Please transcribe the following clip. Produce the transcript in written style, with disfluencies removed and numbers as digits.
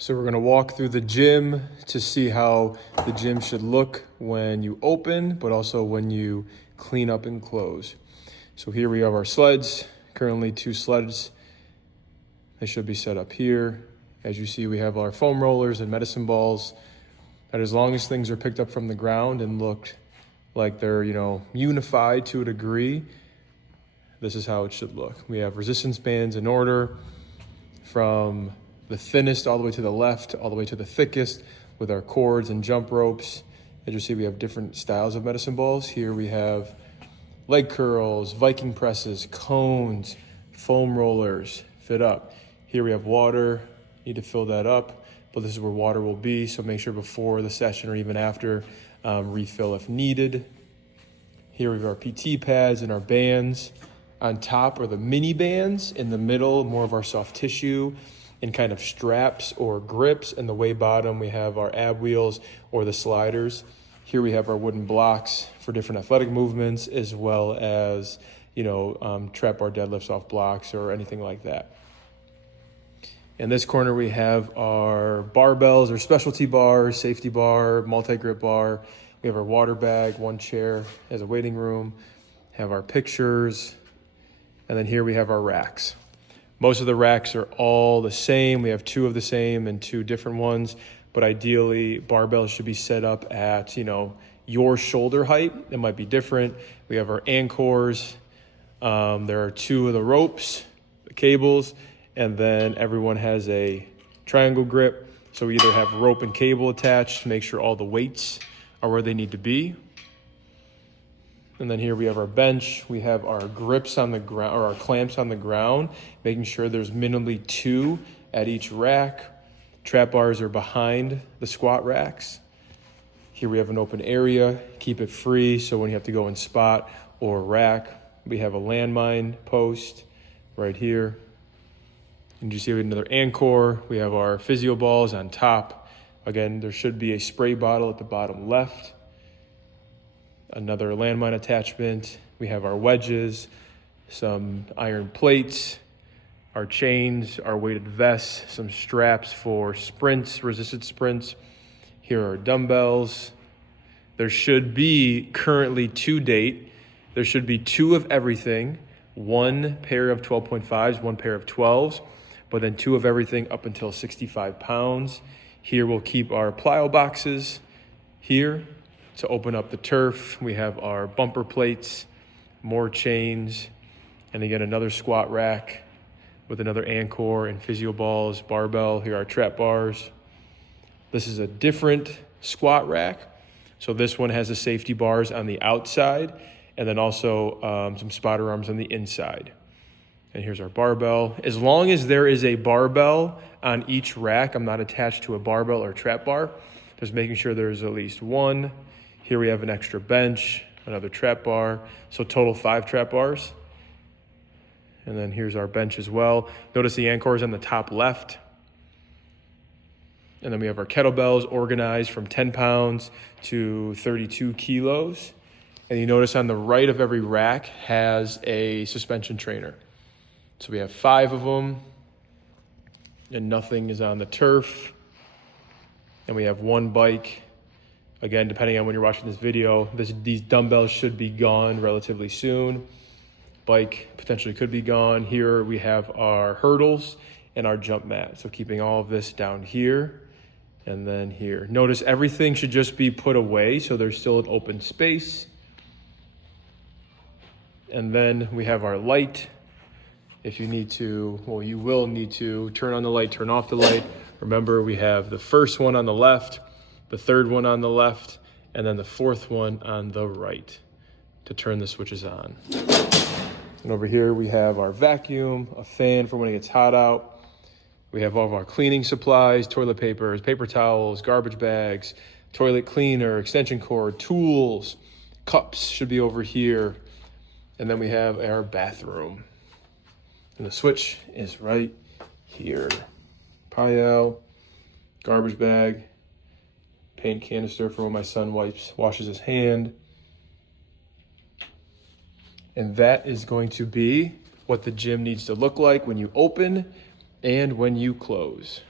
So we're gonna walk through the gym to see how the gym should look when you open, but also when you clean up and close. So here we have our sleds, currently 2 sleds. They should be set up here. As you see, we have our foam rollers and medicine balls. That as long as things are picked up from the ground and look like they're, unified to a degree, this is how it should look. We have resistance bands in order from the thinnest all the way to the left, all the way to the thickest with our cords and jump ropes. As you see, we have different styles of medicine balls. Here we have leg curls, Viking presses, cones, foam rollers fit up. Here we have water, need to fill that up, but this is where water will be. So make sure before the session or even after, refill if needed. Here we have our PT pads and our bands. On top are the mini bands. In the middle, more of our soft tissue and kind of straps or grips. And the way bottom, we have our ab wheels or the sliders. Here we have our wooden blocks for different athletic movements, as well as, trap bar deadlifts off blocks or anything like that. In this corner, we have our barbells or specialty bars, safety bar, multi-grip bar. We have our water bag, 1 chair as a waiting room. Have our pictures. And then here we have our racks. Most of the racks are all the same. We have 2 of the same and 2 different ones, but ideally barbells should be set up at, your shoulder height. It might be different. We have our anchors. There are 2 of the ropes, the cables, and then everyone has a triangle grip. So we either have rope and cable attached to make sure all the weights are where they need to be. And then here we have our bench. We have our grips on the ground, or our clamps on the ground, making sure there's minimally 2 at each rack. Trap bars are behind the squat racks. Here we have an open area, keep it free. So when you have to go in spot or rack, we have a landmine post right here. And you see we have another anchor. We have our physio balls on top. Again, there should be a spray bottle at the bottom left. Another landmine attachment. We have our wedges, some iron plates, our chains, our weighted vests, some straps for sprints, resisted sprints. Here are dumbbells. There should be currently to date, there should be 2 of everything, 1 pair of 12.5s, 1 pair of 12s, but then 2 of everything up until 65 pounds. Here we'll keep our plyo boxes here. To open up the turf, we have our bumper plates, more chains, and again, another squat rack with another anchor and physio balls, barbell. Here are trap bars. This is a different squat rack. So this one has the safety bars on the outside, and then also some spotter arms on the inside. And here's our barbell. As long as there is a barbell on each rack, I'm not attached to a barbell or trap bar, just making sure there's at least 1. Here we have an extra bench, another trap bar. So total 5 trap bars. And then here's our bench as well. Notice the anchors on the top left. And then we have our kettlebells organized from 10 pounds to 32 kilos. And you notice on the right of every rack has a suspension trainer. So we have 5 of them, and nothing is on the turf. And we have 1 bike. Again, depending on when you're watching this video, these dumbbells should be gone relatively soon. Bike potentially could be gone. Here we have our hurdles and our jump mat. So keeping all of this down here and then here. Notice everything should just be put away so there's still an open space. And then we have our light. If you need to, well, you will need to turn on the light, turn off the light. Remember, we have the first one on the left, the 3rd one on the left, and then the 4th one on the right to turn the switches on. And over here we have our vacuum, a fan for when it gets hot out. We have all of our cleaning supplies, toilet papers, paper towels, garbage bags, toilet cleaner, extension cord, tools, cups should be over here. And then we have our bathroom. And the switch is right here. Pile, garbage bag, paint canister for when my son washes his hand. And that is going to be what the gym needs to look like when you open and when you close.